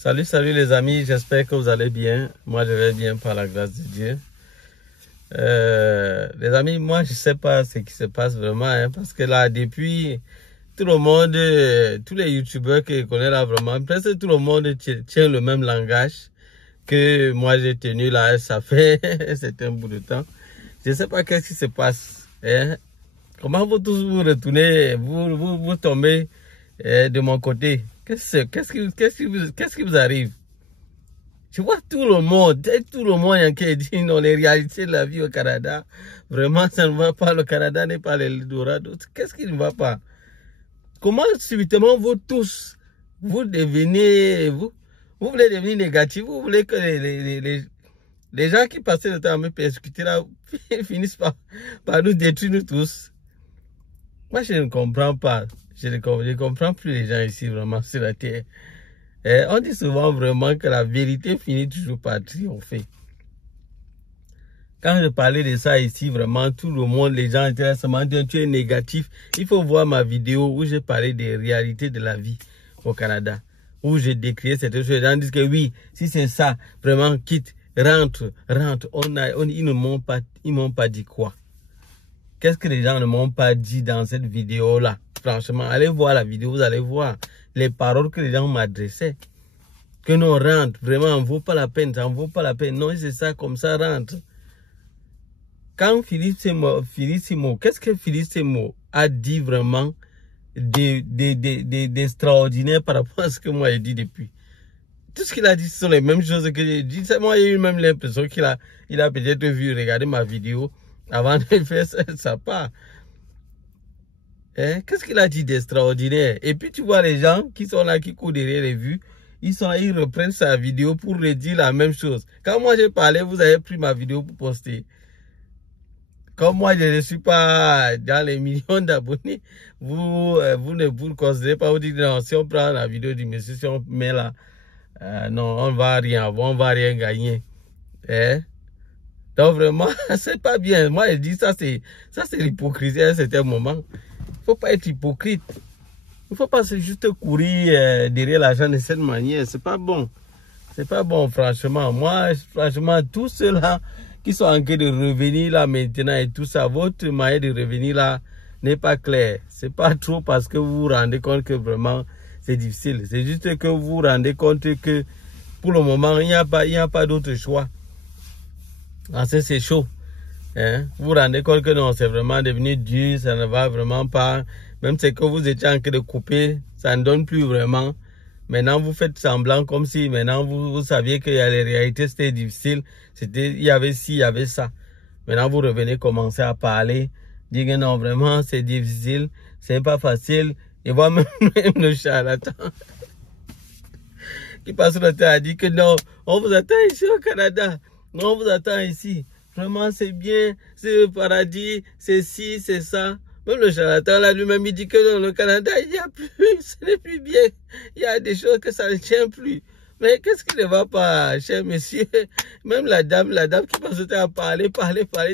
Salut, salut les amis, j'espère que vous allez bien. Moi, je vais bien par la grâce de Dieu. Les amis, moi, je sais pas ce qui se passe vraiment, hein, parce que là, depuis, tout le monde, tous les youtubeurs que je connais là, vraiment, presque tout le monde tient le même langage que moi j'ai tenu là, ça fait c'est un bout de temps. Je sais pas qu'est-ce qui se passe, hein. Comment vous tous vous retournez, vous tombez de mon côté? Qu'est-ce qui vous arrive? Je vois tout le monde qui dit non, les réalités de la vie au Canada, vraiment ça ne va pas, le Canada n'est pas l'Eldorado. Qu'est-ce qui ne va pas? Comment subitement vous tous, vous devenez, vous voulez devenir négatif, vous voulez que les gens qui passaient le temps à me persécuter là finissent par nous détruire nous tous. Moi je ne comprends pas, je ne comprends plus les gens ici vraiment sur la terre. On dit souvent vraiment que la vérité finit toujours par triompher. Quand je parlais de ça ici, vraiment, tout le monde, les gens étaient là, seulement dit, tu es négatif. Il faut voir ma vidéo où j'ai parlé des réalités de la vie au Canada. Où j'ai décrié cette chose. Les gens disent que oui, si c'est ça, vraiment, quitte, rentre. Ils ne m'ont pas dit quoi? Qu'est-ce que les gens ne m'ont pas dit dans cette vidéo-là? Franchement, allez voir la vidéo, vous allez voir les paroles que les gens m'adressaient. Que non, rentre, vraiment, ça ne vaut pas la peine, ça ne vaut pas la peine. Non, c'est ça, comme ça, rentre. Quand Philippe Simo, qu'est-ce que Philippe Simo a dit vraiment d'extraordinaire par rapport à ce que moi j'ai dit depuis? Tout ce qu'il a dit, ce sont les mêmes choses que j'ai dit. Moi, j'ai eu même l'impression qu'il a peut-être vu, regarder ma vidéo avant de faire sa part. Hein? Qu'est-ce qu'il a dit d'extraordinaire? Et puis tu vois les gens qui sont là, qui courent derrière les vues, ils reprennent sa vidéo pour redire la même chose. Quand moi j'ai parlé, vous avez pris ma vidéo pour poster. Comme moi je ne suis pas dans les millions d'abonnés, vous ne vous considérez pas, vous dites non, si on prend la vidéo du monsieur, si on met là, non, on va rien gagner. Hein? Donc vraiment, c'est pas bien. Moi je dis ça c'est l'hypocrisie à un certain moment. Il ne faut pas être hypocrite. Il ne faut pas juste courir derrière l'argent de cette manière. C'est pas bon. C'est pas bon, franchement. Moi, franchement, tous ceux-là qui sont en train de revenir là maintenant et tout ça, votre manière de revenir là n'est pas clair. C'est pas trop parce que vous vous rendez compte que vraiment c'est difficile. C'est juste que vous vous rendez compte que pour le moment, il n'y a pas d'autre choix. C'est chaud. Hein? Vous vous rendez compte que non, c'est vraiment devenu dur, ça ne va vraiment pas. Même ce que vous étiez en train de couper, ça ne donne plus vraiment. Maintenant, vous faites semblant comme si maintenant vous saviez que les réalités c'était difficile. Il y avait ci, il y avait ça. Maintenant, vous revenez commencer à parler. Dire que non, vraiment, c'est difficile, c'est pas facile. Et voir même le charlatan qui passe le temps à dire que non, on vous attend ici au Canada. Non, on vous attend ici. Vraiment, c'est bien, c'est le paradis, c'est ci, c'est ça. Même le charlatan là lui-même il dit que dans le Canada, il n'y a plus, ce n'est plus bien. Il y a des choses que ça ne tient plus. Mais qu'est-ce qui ne va pas, cher monsieur? Même la dame qui passe le temps à parler,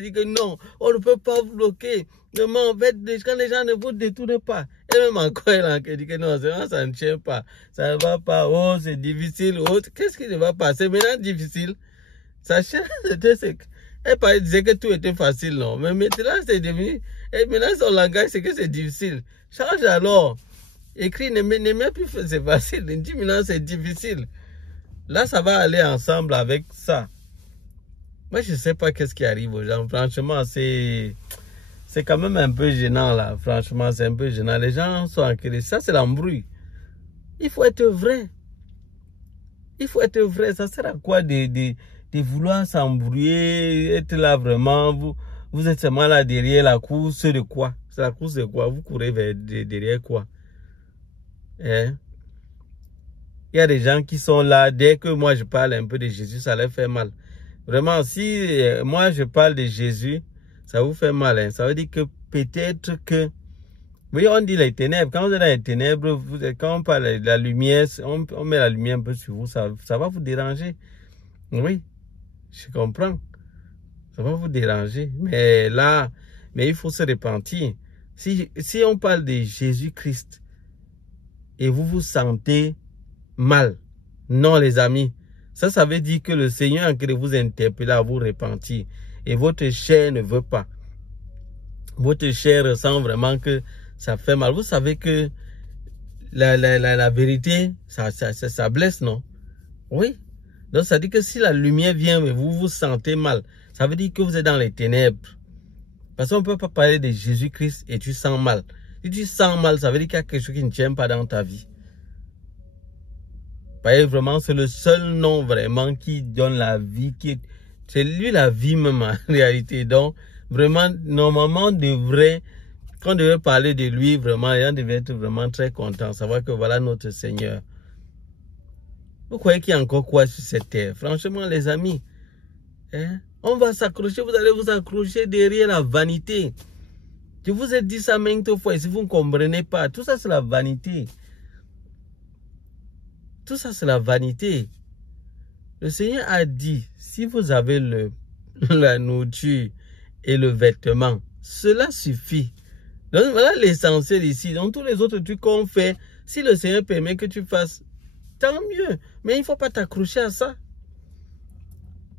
dit que non, on ne peut pas vous bloquer. Non, en fait, quand les gens ne vous détournent pas. Et même encore, elle dit que non, ça ne tient pas. Ça ne va pas, oh, c'est difficile, oh, qu'est-ce qui ne va pas? C'est maintenant difficile. Ça change, elle disait que tout était facile, non. Mais maintenant, c'est devenu... Et maintenant, son langage, c'est que c'est difficile. Change alors. Écrit, ne met plus c'est facile. Il dit maintenant, c'est difficile. Là, ça va aller ensemble avec ça. Moi, je ne sais pas qu'est-ce qui arrive aux gens. Franchement, c'est quand même un peu gênant, là. Franchement, c'est un peu gênant. Les gens sont en crise. Ça, c'est l'embrouille. Il faut être vrai. Il faut être vrai. Ça sert à quoi de vouloir s'embrouiller, être là vraiment, vous êtes seulement là derrière la course de quoi? C'est la course de quoi? Vous courez derrière quoi? Hein? Il y a des gens qui sont là, dès que moi je parle un peu de Jésus, ça leur fait mal. Vraiment, si moi je parle de Jésus, ça vous fait mal. Hein? Ça veut dire que peut-être que, oui, on dit les ténèbres. Quand vous êtes dans les ténèbres, quand on parle de la lumière, on met la lumière un peu sur vous, ça va vous déranger. Oui. Je comprends. Ça va vous déranger. Mais là, il faut se repentir. Si on parle de Jésus-Christ et vous vous sentez mal, Non, les amis. Ça veut dire que le Seigneur est en train de vous interpeller à vous repentir. Et votre chair ne veut pas. Votre chair ressent vraiment que ça fait mal. Vous savez que la vérité, ça blesse, non? Oui. Donc, ça dit que si la lumière vient et vous vous sentez mal, ça veut dire que vous êtes dans les ténèbres. Parce qu'on ne peut pas parler de Jésus-Christ et tu sens mal. Si tu sens mal, ça veut dire qu'il y a quelque chose qui ne tient pas dans ta vie. Voyez, vraiment, c'est le seul nom vraiment qui donne la vie. C'est lui la vie même en réalité. Donc, vraiment, normalement, quand on devrait parler de lui, vraiment, les gens devaient être vraiment très contents. Savoir que voilà notre Seigneur. Vous croyez qu'il y a encore quoi sur cette terre? Franchement, les amis, hein? On va s'accrocher, vous allez vous accrocher derrière la vanité. Je vous ai dit ça maintes fois, et si vous ne comprenez pas, tout ça c'est la vanité. Tout ça c'est la vanité. Le Seigneur a dit, si vous avez la nourriture et le vêtement, cela suffit. Donc voilà l'essentiel ici. Donc tous les autres trucs qu'on fait, si le Seigneur permet que tu fasses, tant mieux. Mais il ne faut pas t'accrocher à ça.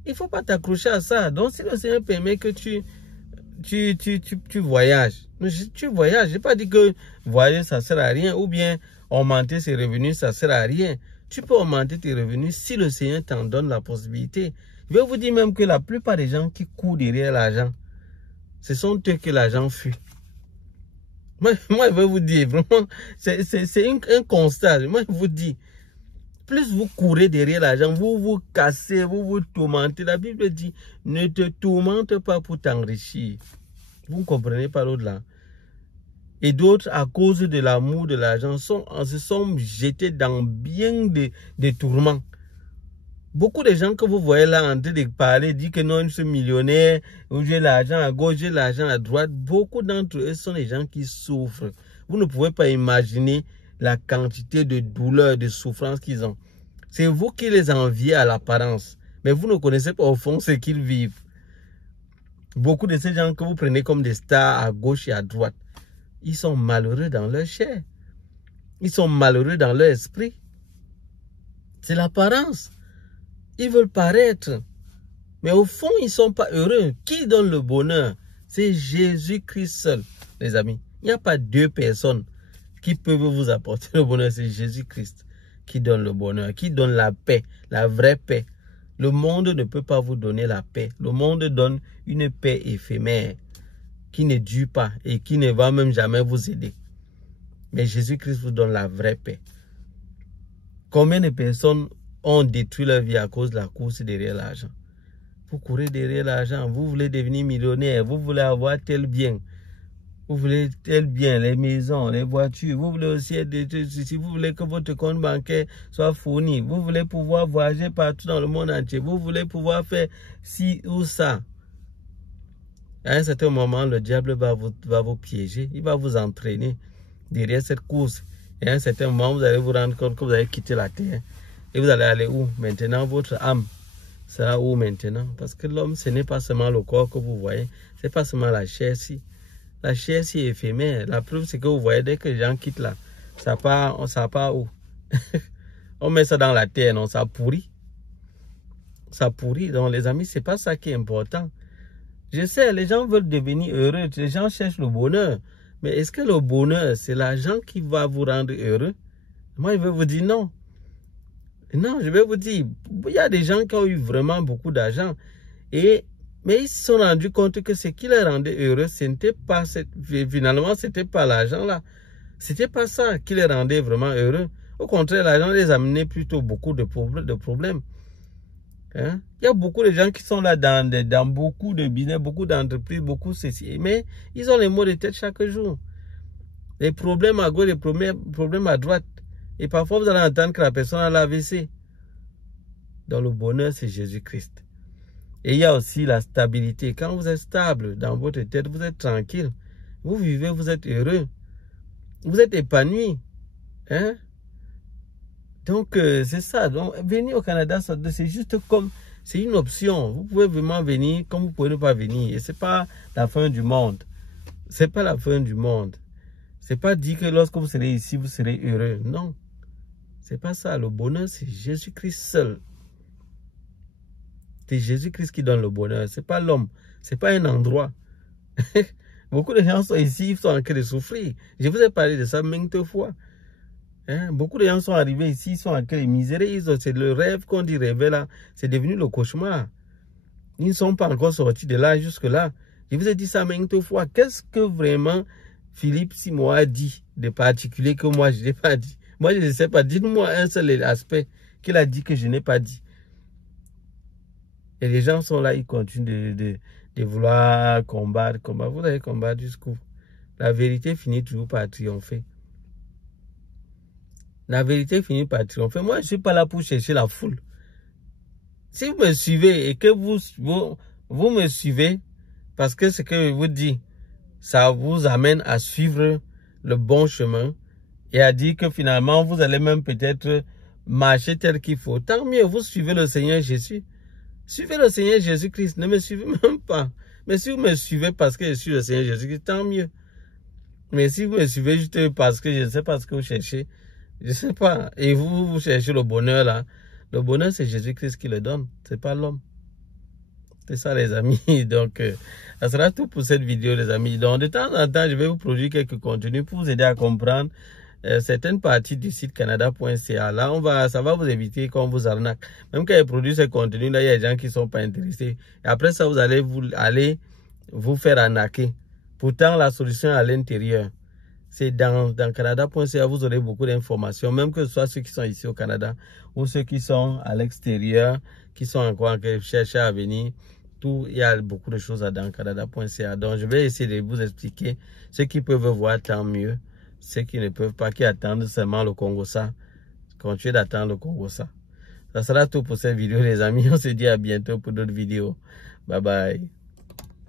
Il ne faut pas t'accrocher à ça. Donc si le Seigneur permet que tu voyages. Tu voyages. Je n'ai pas dit que voyager ça ne sert à rien. Ou bien augmenter ses revenus, ça ne sert à rien. Tu peux augmenter tes revenus si le Seigneur t'en donne la possibilité. Je vais vous dire même que la plupart des gens qui courent derrière l'argent, ce sont eux que l'argent fuit. Moi, je vais vous dire, vraiment, c'est un constat. Moi, je vous dis, plus vous courez derrière l'argent, vous vous cassez, vous vous tourmentez. La Bible dit, ne te tourmente pas pour t'enrichir. Vous ne comprenez pas l'autre-là. Et d'autres, à cause de l'amour de l'argent, se sont jetés dans bien des tourments. Beaucoup de gens que vous voyez là en train de parler, disent que non, je suis millionnaire, ou j'ai l'argent à gauche, j'ai l'argent à droite. Beaucoup d'entre eux sont des gens qui souffrent. Vous ne pouvez pas imaginer la quantité de douleur, de souffrance qu'ils ont. C'est vous qui les enviez à l'apparence, mais vous ne connaissez pas au fond ce qu'ils vivent. Beaucoup de ces gens que vous prenez comme des stars à gauche et à droite, ils sont malheureux dans leur chair. Ils sont malheureux dans leur esprit. C'est l'apparence. Ils veulent paraître. Mais au fond, ils ne sont pas heureux. Qui donne le bonheur? C'est Jésus-Christ seul, les amis. Il n'y a pas deux personnes qui peuvent vous apporter le bonheur. C'est Jésus-Christ qui donne le bonheur, qui donne la paix, la vraie paix. Le monde ne peut pas vous donner la paix. Le monde donne une paix éphémère qui ne dure pas et qui ne va même jamais vous aider. Mais Jésus-Christ vous donne la vraie paix. Combien de personnes ont détruit leur vie à cause de la course derrière l'argent? Vous courez derrière l'argent, vous voulez devenir millionnaire, vous voulez avoir tel bien. Vous voulez tel bien, les maisons, les voitures. Vous voulez aussi si vous voulez que votre compte bancaire soit fourni. Vous voulez pouvoir voyager partout dans le monde entier. Vous voulez pouvoir faire ci ou ça. À un certain moment, le diable va vous piéger. Il va vous entraîner derrière cette course. Et à un certain moment, vous allez vous rendre compte que vous allez quitter la terre. Et vous allez aller où? Maintenant, votre âme sera où maintenant? Parce que l'homme, ce n'est pas seulement le corps que vous voyez. Ce n'est pas seulement la chair-ci. La chair-ci est éphémère. La preuve, c'est que vous voyez, dès que les gens quittent là, ça part où? On met ça dans la terre, non? Ça pourrit. Ça pourrit. Donc, les amis, ce n'est pas ça qui est important. Je sais, les gens veulent devenir heureux. Les gens cherchent le bonheur. Mais est-ce que le bonheur, c'est l'argent qui va vous rendre heureux? Moi, je vais vous dire non. Non, je vais vous dire, il y a des gens qui ont eu vraiment beaucoup d'argent. Mais ils se sont rendus compte que ce qui les rendait heureux, finalement, ce n'était pas l'argent là. Ce n'était pas ça qui les rendait vraiment heureux. Au contraire, l'argent les amenait plutôt beaucoup de problèmes. Hein? Il y a beaucoup de gens qui sont là dans beaucoup de business, beaucoup d'entreprises, beaucoup ceci. Mais ils ont les maux de tête chaque jour. Les problèmes à gauche, les problèmes à droite. Et parfois, vous allez entendre que la personne a l'AVC. Donc, le bonheur, c'est Jésus-Christ. Et il y a aussi la stabilité. Quand vous êtes stable dans votre tête, vous êtes tranquille. Vous vivez, vous êtes heureux. Vous êtes épanoui. Hein? Donc, c'est ça. Donc, venir au Canada, c'est juste comme... C'est une option. Vous pouvez vraiment venir comme vous pouvez ne pas venir. Et ce n'est pas la fin du monde. Ce n'est pas la fin du monde. Ce n'est pas dit que lorsque vous serez ici, vous serez heureux. Non. C'est pas ça. Le bonheur, c'est Jésus-Christ seul. C'est Jésus-Christ qui donne le bonheur. C'est pas l'homme. C'est pas un endroit. Beaucoup de gens sont ici, ils sont en train de souffrir. Je vous ai parlé de ça maintes fois. Hein? Beaucoup de gens sont arrivés ici, ils sont en train de misérer. C'est le rêve qu'on dit rêver là. C'est devenu le cauchemar. Ils ne sont pas encore sortis de là jusque-là. Je vous ai dit ça maintes fois. Qu'est-ce que vraiment Philippe Simon a dit de particulier que moi je n'ai pas dit? Moi je ne sais pas. Dites-moi un seul aspect qu'il a dit que je n'ai pas dit. Et les gens sont là, ils continuent de vouloir combattre. Vous allez combattre jusqu'où? La vérité finit toujours par triompher. La vérité finit par triompher. Moi, je ne suis pas là pour chercher la foule. Si vous me suivez et que vous me suivez, parce que ce que je vous dis, ça vous amène à suivre le bon chemin et à dire que finalement, vous allez même peut-être marcher tel qu'il faut. Tant mieux, vous suivez le Seigneur Jésus. Suivez le Seigneur Jésus-Christ. Ne me suivez même pas. Mais si vous me suivez parce que je suis le Seigneur Jésus-Christ, tant mieux. Mais si vous me suivez juste parce que je ne sais pas ce que vous cherchez, je ne sais pas. Et vous cherchez le bonheur là. Le bonheur, c'est Jésus-Christ qui le donne. Ce n'est pas l'homme. C'est ça, les amis. Donc, ça sera tout pour cette vidéo, les amis. Donc, de temps en temps, je vais vous produire quelques contenus pour vous aider à comprendre certaines parties du site canada.ca. Là, ça va vous éviter qu'on vous arnaque. Même quand il produit ce contenu, là, il y a des gens qui ne sont pas intéressés. Et après ça, vous allez vous faire arnaquer. Pourtant, la solution est à l'intérieur. C'est dans canada.ca, vous aurez beaucoup d'informations, même que ce soit ceux qui sont ici au Canada ou ceux qui sont à l'extérieur, qui sont encore en train de chercher à venir. Tout, il y a beaucoup de choses dans canada.ca. Donc, je vais essayer de vous expliquer. Ceux qui peuvent voir, tant mieux. Ceux qui ne peuvent pas, qui attendent seulement le Congo-ça, continuez d'attendre le Congo-ça. Ça sera tout pour cette vidéo, les amis. On se dit à bientôt pour d'autres vidéos. Bye bye.